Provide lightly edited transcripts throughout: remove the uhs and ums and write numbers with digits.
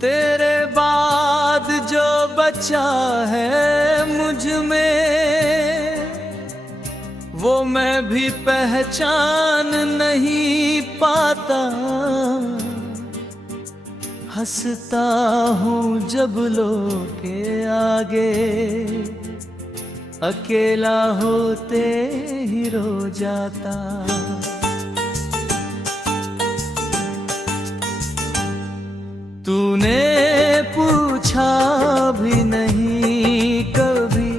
तेरे बाद जो बचा है मुझ में, वो मैं भी पहचान नहीं पाता। हंसता हूँ जब लोग के आगे, अकेला होते ही रो जाता। तूने पूछा भी नहीं कभी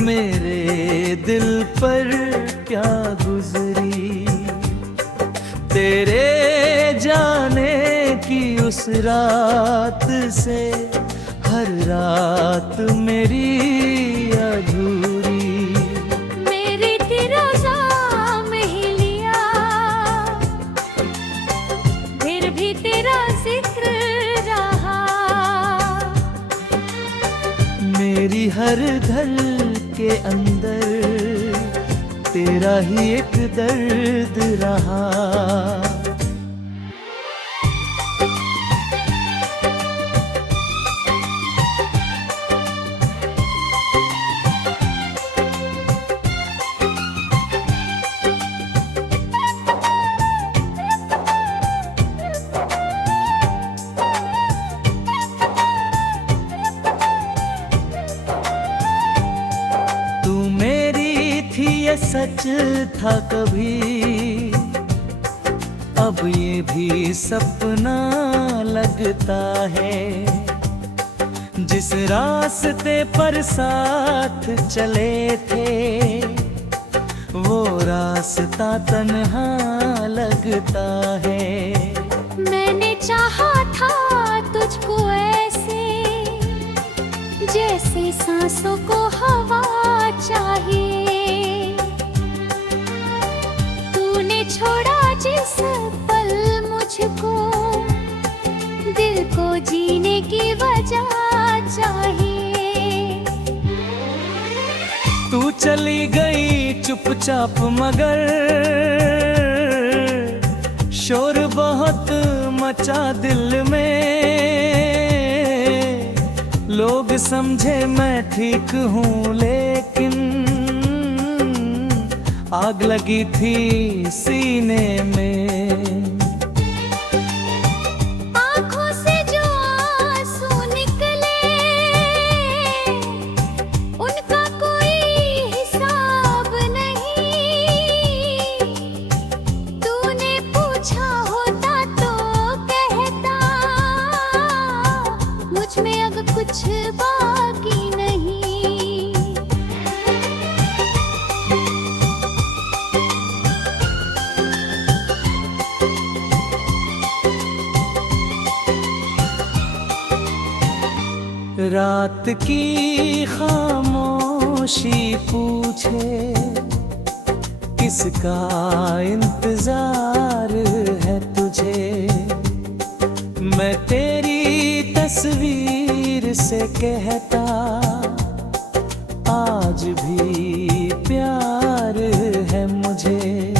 मेरे दिल पर क्या गुजरी। तेरे जाने की उस रात से हर रात मेरी अधूरी। मेरी थी रोज़ा में ही लिया, फिर भी तेरा जिक्र रहा। मेरी हर धर के अंदर तेरा ही एक दर्द रहा। ये सच था कभी, अब ये भी सपना लगता है। जिस रास्ते पर साथ चले थे, वो रास्ता तन्हा लगता है। मैंने चाहा था तुझको ऐसे, जैसे सांसों को हवा चाहिए। छोड़ा जिस पल मुझको, दिल को जीने की वजह चाहिए। तू चली गई चुपचाप मगर शोर बहुत मचा दिल में। लोग समझे मैं ठीक हूँ लेकिन आग लगी थी सीने में। आँखों से जो आंसू निकले, उनका कोई हिसाब नहीं। तूने पूछा होता तो कहता, मुझ में अब कुछ बाकी नहीं। रात की खामोशी पूछे, किसका इंतजार है तुझे। मैं तेरी तस्वीर से कहता, आज भी प्यार है मुझे।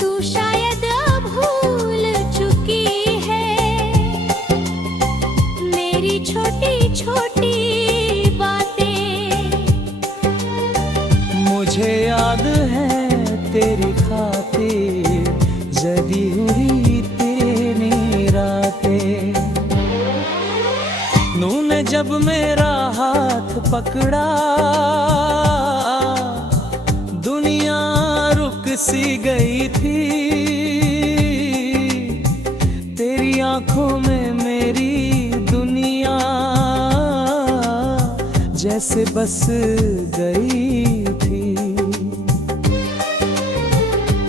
तू शायद भूल चुकी है मेरी छोटी छोटी बातें। मुझे याद है तेरी खातिर जगी हुई तेरी रातें। तूने जब मेरा हाथ पकड़ा, दुनिया रुक सी गई थी। तेरी आंखों में मेरी दुनिया जैसे बस गई थी।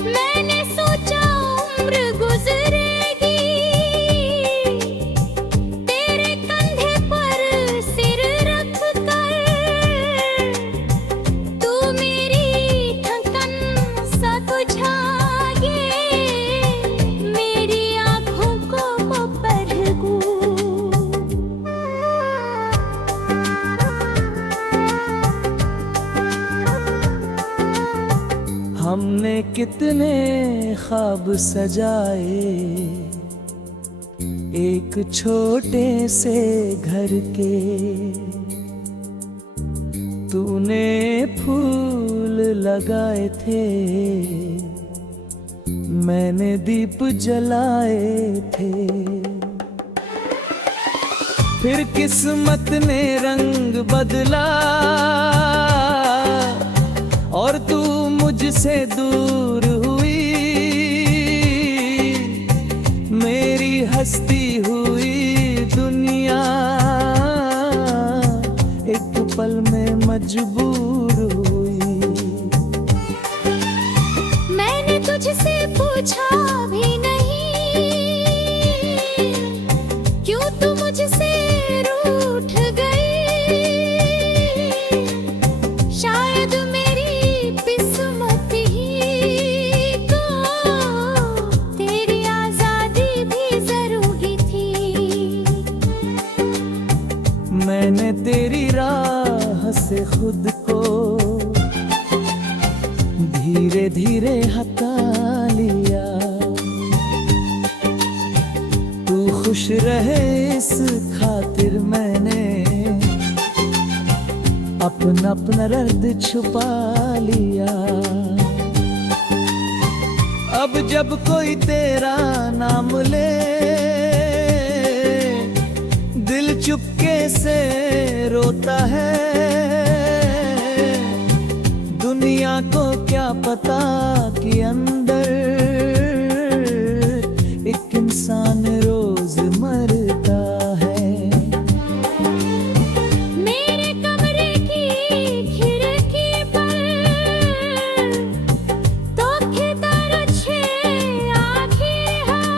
मैंने सोचा उम्र गुजरेगी, तेरे कंधे पर सिर रख कर। तू मेरी थकन सा बुझाए, मेरी आँखों को पढ़गू। हमने कितने ख्वाब सजाए, एक छोटे से घर के तूने फूल लगाए थे, मैंने दीप जलाए थे। फिर किस्मत ने रंग बदला और तू मुझसे दूर हुई। मेरी हस्ती हुई दुनिया एक पल में मजबूर हुई। मैंने तुझसे पूछा भी नहीं, क्यों तू मुझसे रूठ गई। शायद मेरी किस्मत ही को तेरी आजादी भी जरूरी थी। मैंने तेरी राह से खुद को धीरे धीरे हटा लिया। तू खुश रहे इस खातिर मैंने अपना दर्द छुपा लिया। अब जब कोई तेरा नाम ले, दिल चुपके से रोता है। दुनिया को क्या पता कि अंदर एक इंसान रोज मरता है। मेरे कमरे की खिड़की पर धोखेदार अच्छे आँखें हैं।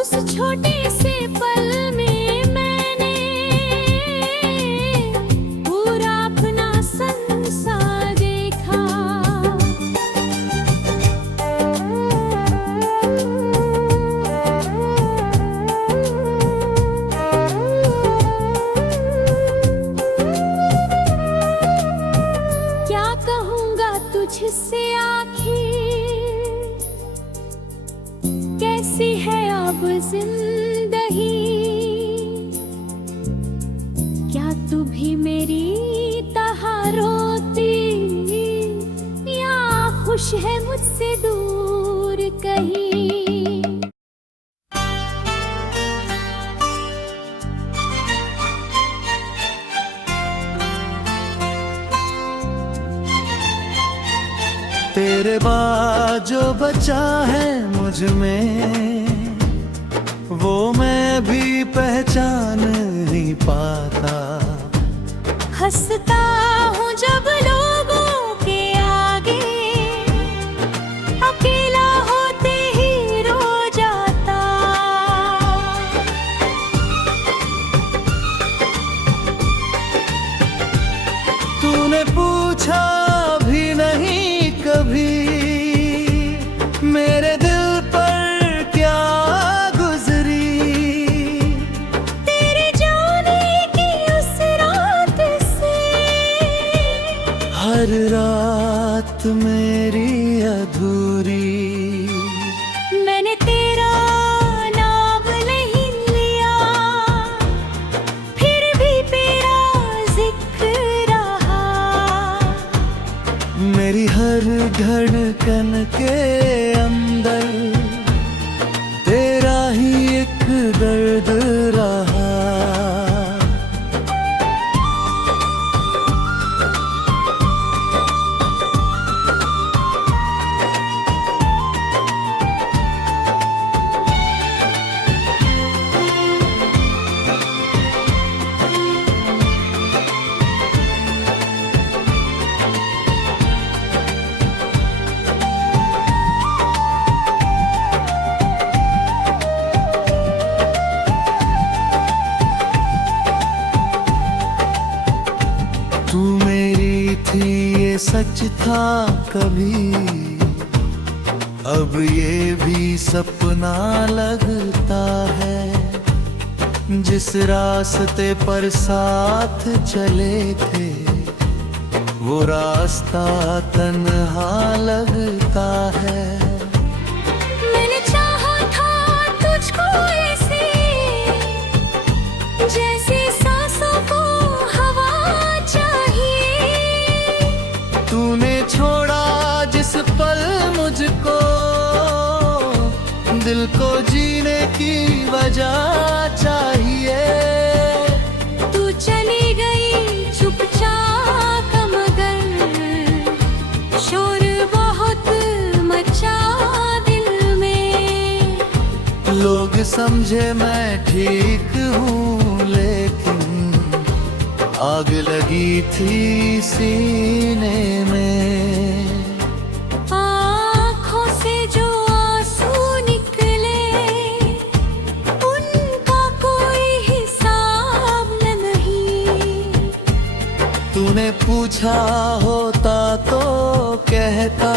उस छोटे से पल में मैंने पूरा अपना संसार देखा। क्या कहूँगा तुझसे आखिर, कैसी है अब जिंदगी। क्या तू भी मेरी तरह रोती, या खुश है मुझसे दूर कहीं। तेरे बाद जो बचा है मुझ में, वो मैं भी पहचान नहीं पाता। हंसता हूँ जब लोगों के आगे, अकेला होते ही रो जाता। तूने पूछा भी नहीं कभी मेरे दिल पर क्या गुजरी। तेरे जाने की उस रात से हर रात मेरी अधूरी। मैंने तेरा नाम नहीं लिया, फिर भी तेरा जिक्र रहा। मेरी हर धड़कन के अंदर तेरा ही एक दर्द रहा। तू मेरी थी ये सच था कभी, अब ये भी सपना लगता है। जिस रास्ते पर साथ चले थे, वो रास्ता तन्हा लगता है। मैंने चाहा था दिल को जीने की वजह चाहिए। तू चली गई चुपचाप मगर शोर बहुत मचा दिल में। लोग समझे मैं ठीक हूँ लेकिन आग लगी थी सीने में। आँखों से जो आंसू निकले उनका कोई हिसाब नहीं। तूने पूछा होता तो कहता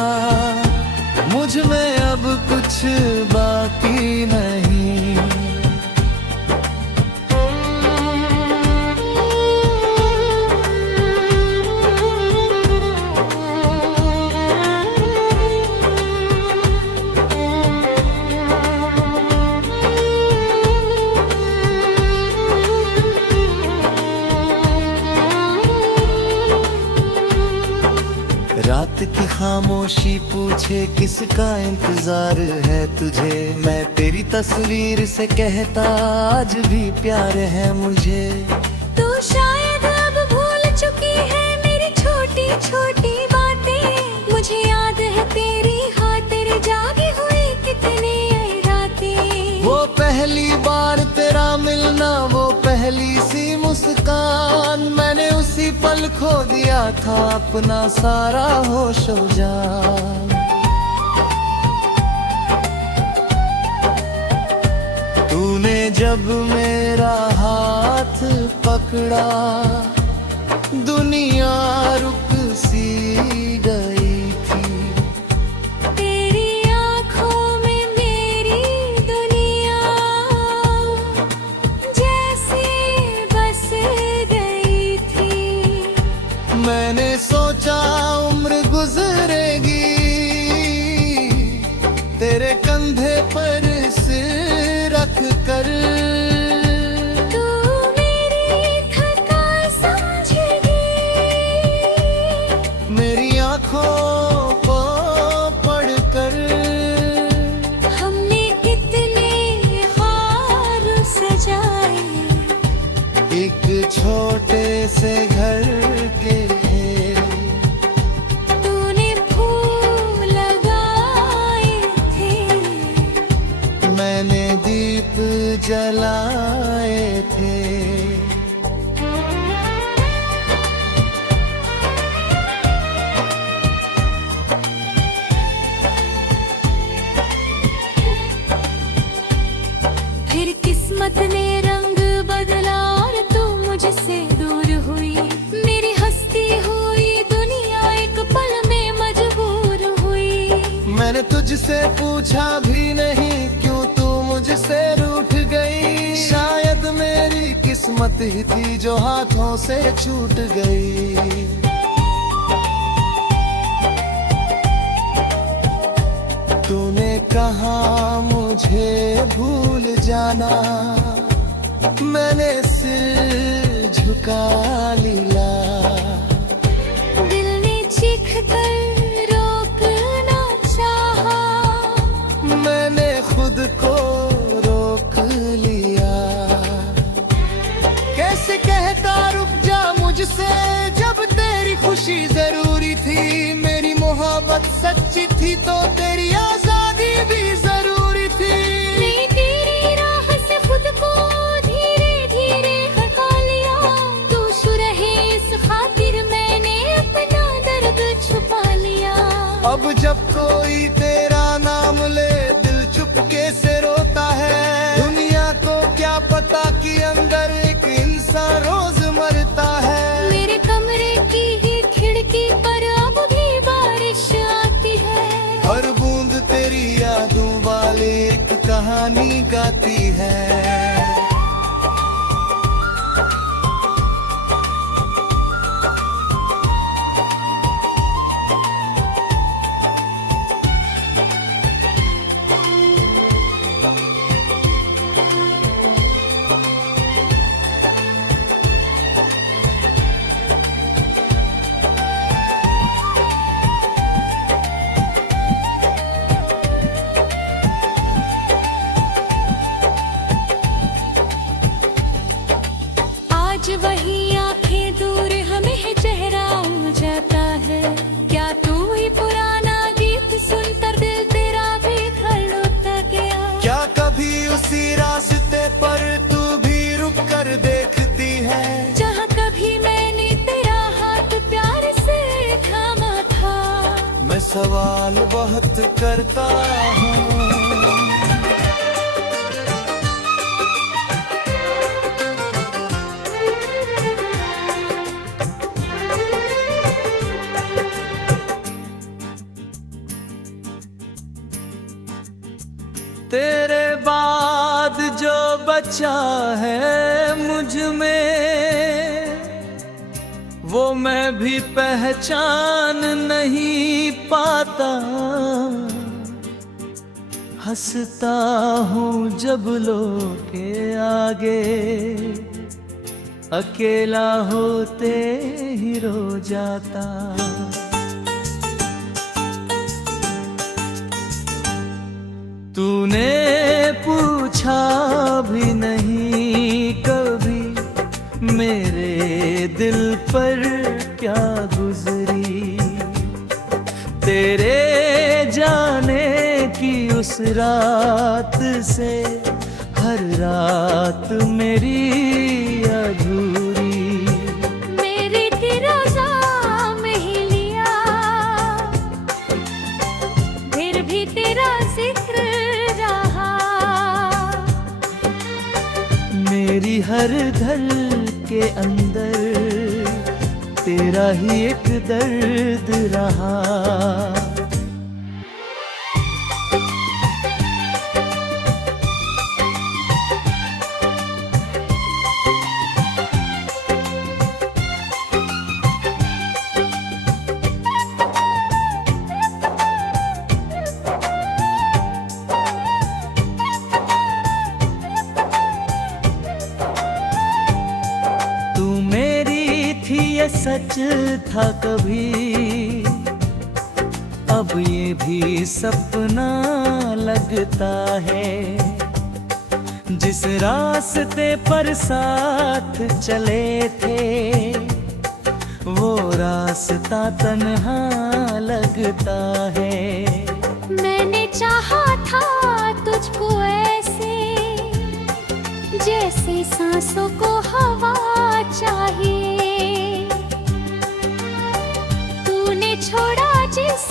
मुझ में अब कुछ बाकी नहीं। रात की खामोशी पूछे किसका इंतजार है तुझे। मैं तेरी तस्वीर से कहता आज भी प्यार है मुझे। तू शायद अब भूल चुकी है मेरी छोटी छोटी बातें। मुझे याद है तेरी हाँ तेरे जागे हुए कितने रातें। वो पहली बार तेरा मिलना, वो पहली सी मुस्कान, मैंने उसी पल खो दिया था अपना सारा होश जान। तूने जब मेरा हाथ पकड़ा दुनिया रुक सी गई थी। तेरी आँखों में मेरी दुनिया जैसे बस गई थी। मैंने सोचा उम्र गुजरेगी तेरे कंधे पर सिर रख कर। तू मेरी थकान समझेगी मेरी आँखों को पढ़कर। हमने कितने ख्वाब सजाए एक छोटे से घर के तूने फूल लगाए थे। मैंने दीप जलाए थे। फिर किस्मत ने रंग बदला और तू मुझसे दूर हुई। मेरी हस्ती हुई दुनिया एक पल में मजबूर हुई। मैंने तुझसे पूछा भी नहीं क्यों तू मुझसे रूठ गई। शायद मेरी किस्मत ही थी जो हाथों से छूट गई। तूने कहा मुझे भूल जाना, मैंने सिर झुका लिया। दिल ने चीख कर रोकना चाहा, मैंने खुद को रोक लिया। कैसे कहता रुक जा मुझसे जब तेरी खुशी जरूरी थी। मेरी मोहब्बत सच्ची थी तो तेरी आजादी भी जरूरी थी। मैं तेरी राह से खुद को धीरे धीरे हटा लिया। तू रहे इस खातिर मैंने अपना दर्द छुपा लिया। अब जब कोई तेरा नाम ले दिल चुपके से रोता है। दुनिया को क्या पता कि अंदर एक इंसान रोज मरता है। मेरे कमरे की ही खिड़की पर अब भी बारिश आती है। हर बूंद तेरी यादों वाली एक कहानी गाती है। पर तू भी रुक कर देखती है। जहाँ कभी मैंने तेरा हाथ प्यार से थामा था। मैं सवाल बहुत करता हूँ। तेरे बाद जो बचा है मुझ में, वो मैं भी पहचान नहीं पाता। हंसता हूँ जब लोग के आगे, अकेला होते ही रो जाता। तूने पूछा भी नहीं कभी मेरे दिल पर क्या गुजरी। तेरे जाने की उस रात से हर रात मेरी अधूरी। मेरे तिरोजा में ही लिया, फिर भी तेरा जिक्र रहा। मेरी हर धर के अंदर तेरा ही एक दर्द रहा। ये सच था कभी, अब ये भी सपना लगता है। जिस रास्ते पर साथ चले थे, वो रास्ता तन्हा लगता है। मैंने चाहा था तुझको ऐसे, जैसे सांसों को हवा चाहिए। छोड़ा जिस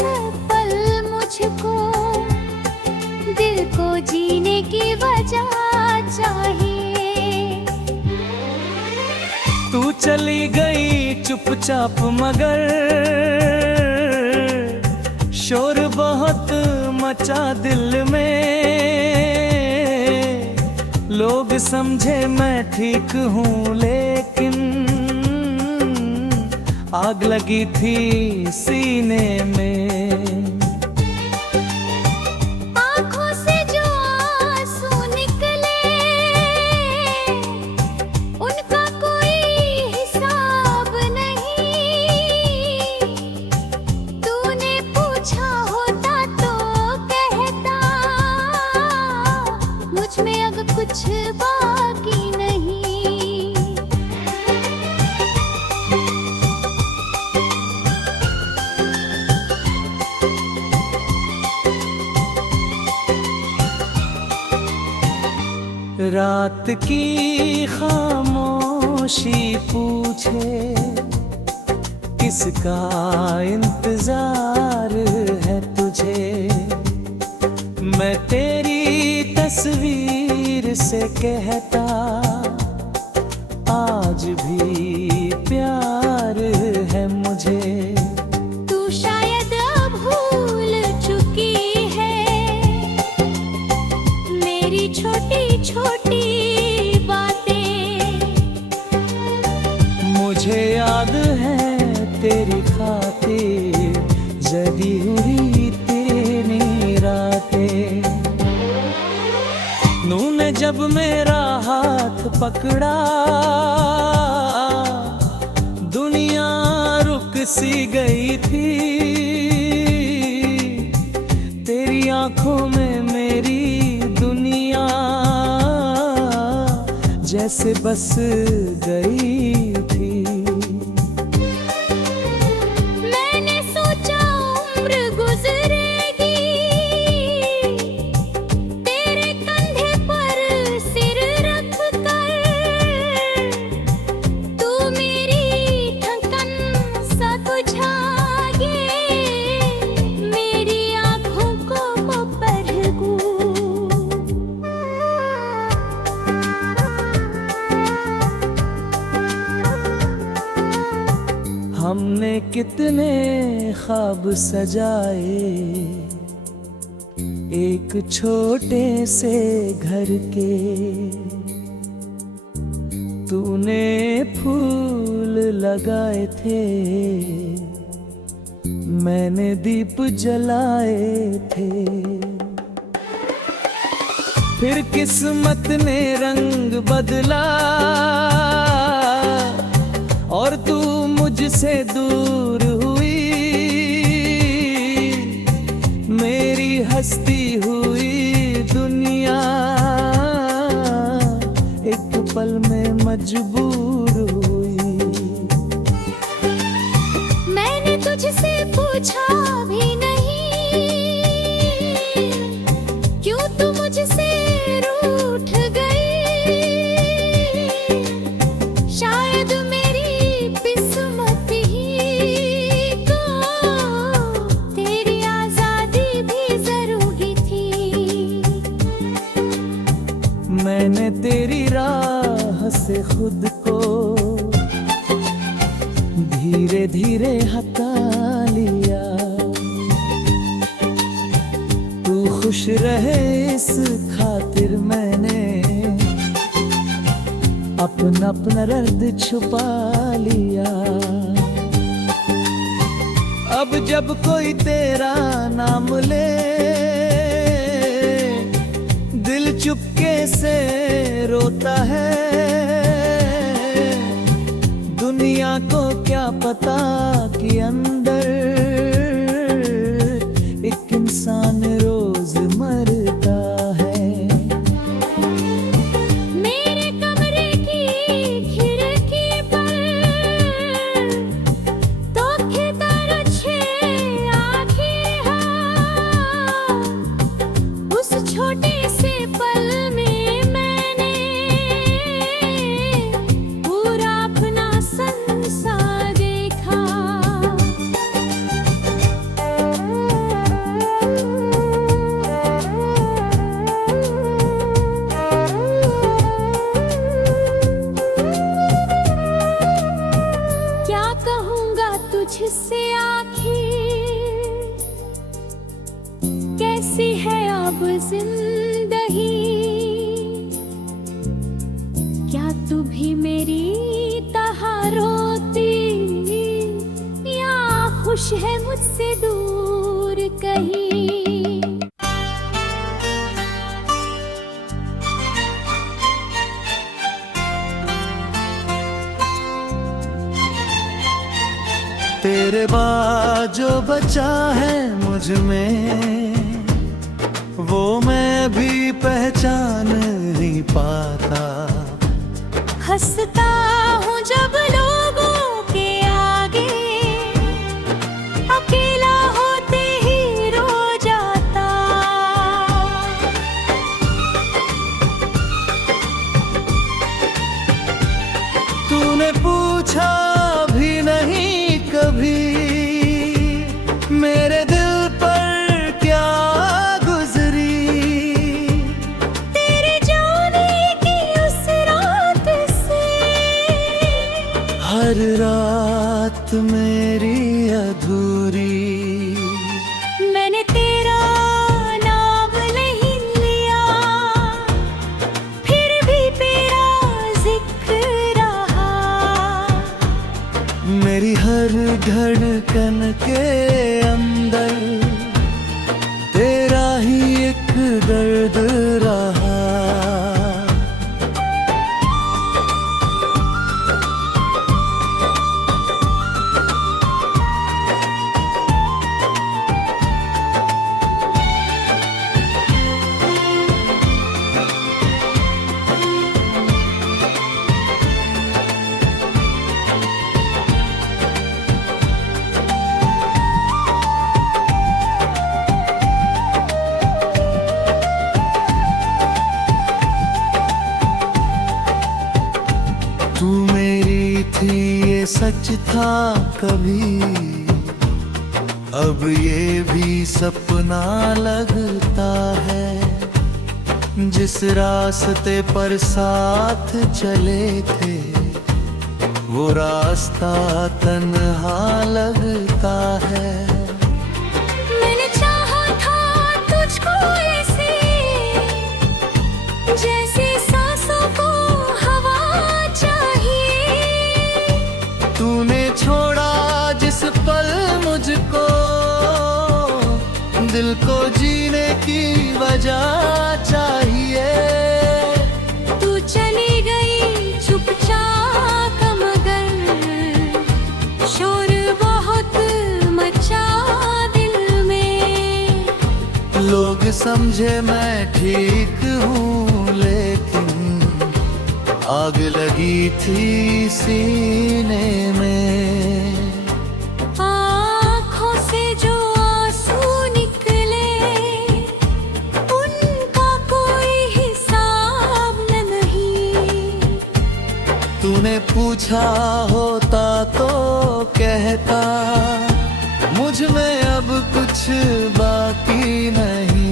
पल मुझको, दिल को जीने की वजह चाहिए। तू चली गई चुपचाप मगर शोर बहुत मचा दिल में। लोग समझे मैं ठीक हूँ लेकिन आग लगी थी सीने में। आँखों से जो आंसू निकले, उनका कोई हिसाब नहीं। तूने पूछा होता तो कहता, मुझ में अब कुछ बाकी नहीं। रात की खामोशी पूछे, किसका इंतजार है तुझे। मैं तेरी तस्वीर से कहता, आज भी प्यार है मुझे। तू शायद अब भूल चुकी है मेरी छोटी छोटी बातें। मुझे याद है तेरी खातिर जली हुई तेरी रातें। तूने जब मेरा हाथ पकड़ा, दुनिया रुक सी गई थी। तेरी आंखों में मेरी दुनिया जैसे बस गई थी। मैंने सोचा उम्र गुजरेगी, तेरे कंधे पर सिर रख हमने कितने ख्वाब सजाए एक छोटे से घर के। तूने फूल लगाए थे, मैंने दीप जलाए थे। फिर किस्मत ने रंग बदला और तू मुझसे दूर हुई। मेरी हस्ती हुई दुनिया एक पल में मजबूर हुई। मैंने तुझसे पूछा भी नहीं, क्यों तू मुझसे रूठ गई। शायद मेरी किस्मत ही को तेरी आजादी भी जरूरी थी। मैंने तेरी राह से खुद को धीरे धीरे हटा लिया। तू खुश रहे इस खातिर मैंने अपना दर्द छुपा लिया। अब जब कोई तेरा नाम ले दिल चुपके से रोता है। दुनिया को क्या पता कि अंदर एक इंसान रोज मरता है। मेरे कमरे की खिड़की पर धोखेदार अच्छे आँखें हैं। उस छोटे से पल में मैंने पूरा अपना संसार देखा। क्या कहूँगा तुझसे आखिर, कैसी है अब जिंदगी। क्या तू भी मेरी तरह रोती या खुश है मुझसे दूर कहीं। तेरे बाद जो बचा है मुझ में वो मैं भी पहचान नहीं पाता। हंसता हूँ जब लोगों के आगे, अकेला होते ही रो जाता। तूने पूछा भी नहीं कभी मेरे दिल पर क्या गुजरी। तेरे जाने की उस रात से हर रात मेरी अधूरी। मैंने तेरा नाम नहीं लिया, फिर भी तेरा जिक्र रहा। मेरी हर धड़कन के अंदर तेरा ही एक दर्द रहा। तू मेरी थी ये सच था कभी, अब ये भी सपना लगता है। जिस रास्ते पर साथ चले थे वो रास्ता तन्हा लगता है। मैंने चाहा था तुझको ऐसे, जैसे सांसों को हवा चाहिए। तूने छोड़ा जिस पल मुझको, दिल को जीने की वजह चाहिए। तू चली गई चुपचाप मगर शोर बहुत मचा दिल में। लोग समझे मैं ठीक हूँ लेकिन आग लगी थी सीने में। आँखों से जो आंसू निकले उनका कोई हिसाब नहीं। तूने पूछा होता तो कहता, मुझ में अब कुछ बाकी नहीं।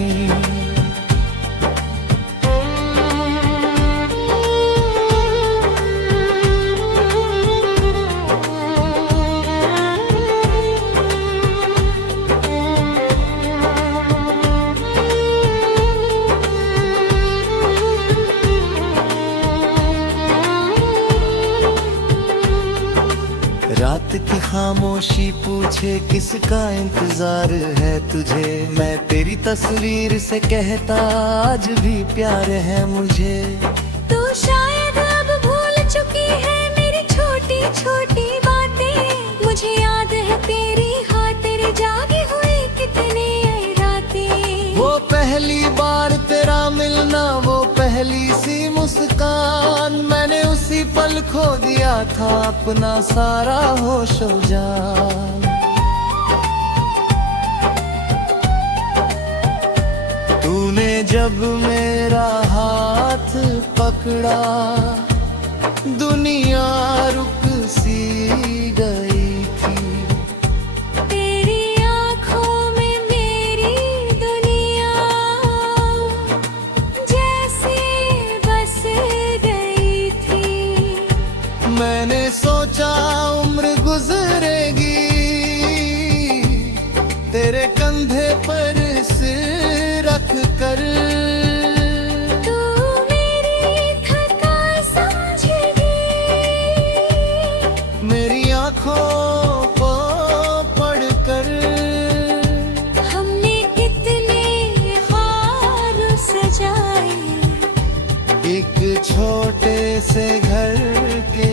रात की खामोशी पूछे किसका इंतजार है तुझे। मैं तेरी तस्वीर से कहता आज भी प्यार है मुझे। तू शायद अब भूल चुकी है मेरी छोटी छोटी बातें। मुझे याद है तेरी खातिर जागी हुई कितनी रातें। वो पहली बार तेरा मिलना, वो पहली सी मुस्कान, मैंने उसी पल खो दिया था अपना सारा होश हो जान। तूने जब मेरा हाथ पकड़ा दुनिया रुक सी गई थी। तेरी आँखों में मेरी दुनिया जैसे बस गई थी। मैंने सोचा उम्र गुजरेगी तेरे कंधे पर सिर रख कर। तू मेरी थका समझेगी मेरी आँखों को पढ़कर। हमने कितने ख्वाब सजाए एक छोटे से घर के,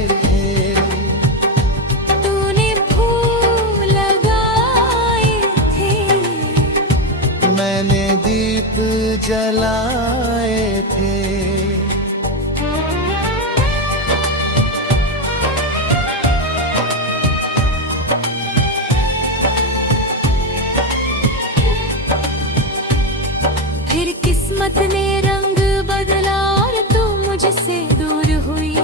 तूने फूल लगाए थे। मैंने दीप जलाए थे। फिर किस्मत ने रंग बदला और तू मुझसे दूर हुई।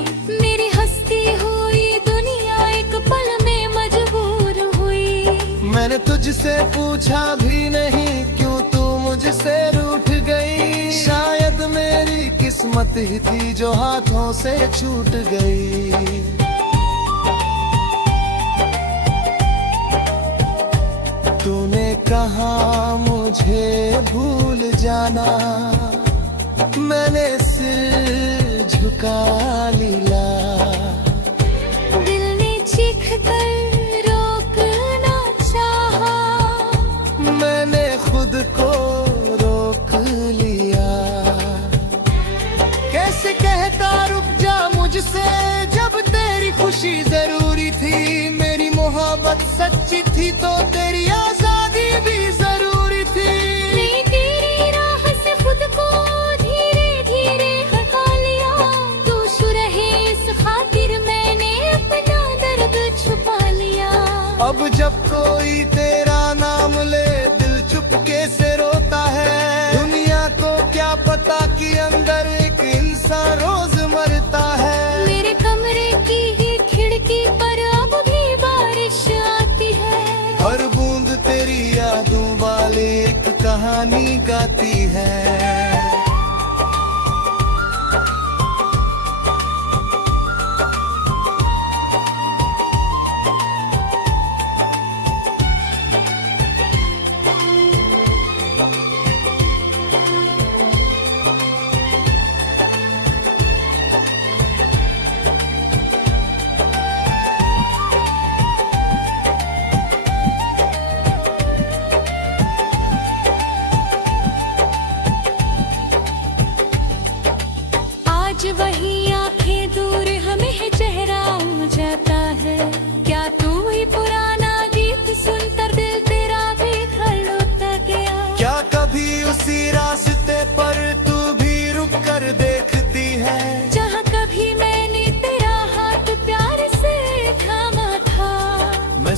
मेरी हस्ती हुई दुनिया एक पल में मजबूर हुई। मैंने तुझसे पूछा भी नहीं क्यों तू मुझसे रूठ गई। शायद मेरी किस्मत ही थी जो हाथों से छूट गई। तूने कहा मुझे भूल जाना, मैंने सिर झुका लिया। दिल ने चीख कर रोकना चाहा, मैंने खुद को रोक लिया। कैसे कहता रुक जा मुझसे जब तेरी खुशी जरूरी थी। मेरी मोहब्बत सच्ची थी तो तेरी आजादी भी जरूरी थी। मैं तेरी राह से खुद को धीरे धीरे हटा लिया। दूर रहे इस खातिर मैंने अपना दर्द छुपा लिया। अब जब कोई तेरा नाम ले दिल चुपके से रोता है। दुनिया को क्या पता कि अंदर एक इंसान रोज मरता है। मेरे कमरे की ही खिड़की पर अब भी बारिश आती है। हर बूंद तेरी यादों वाली एक कहानी गाती है।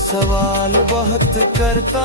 सवाल बहुत करता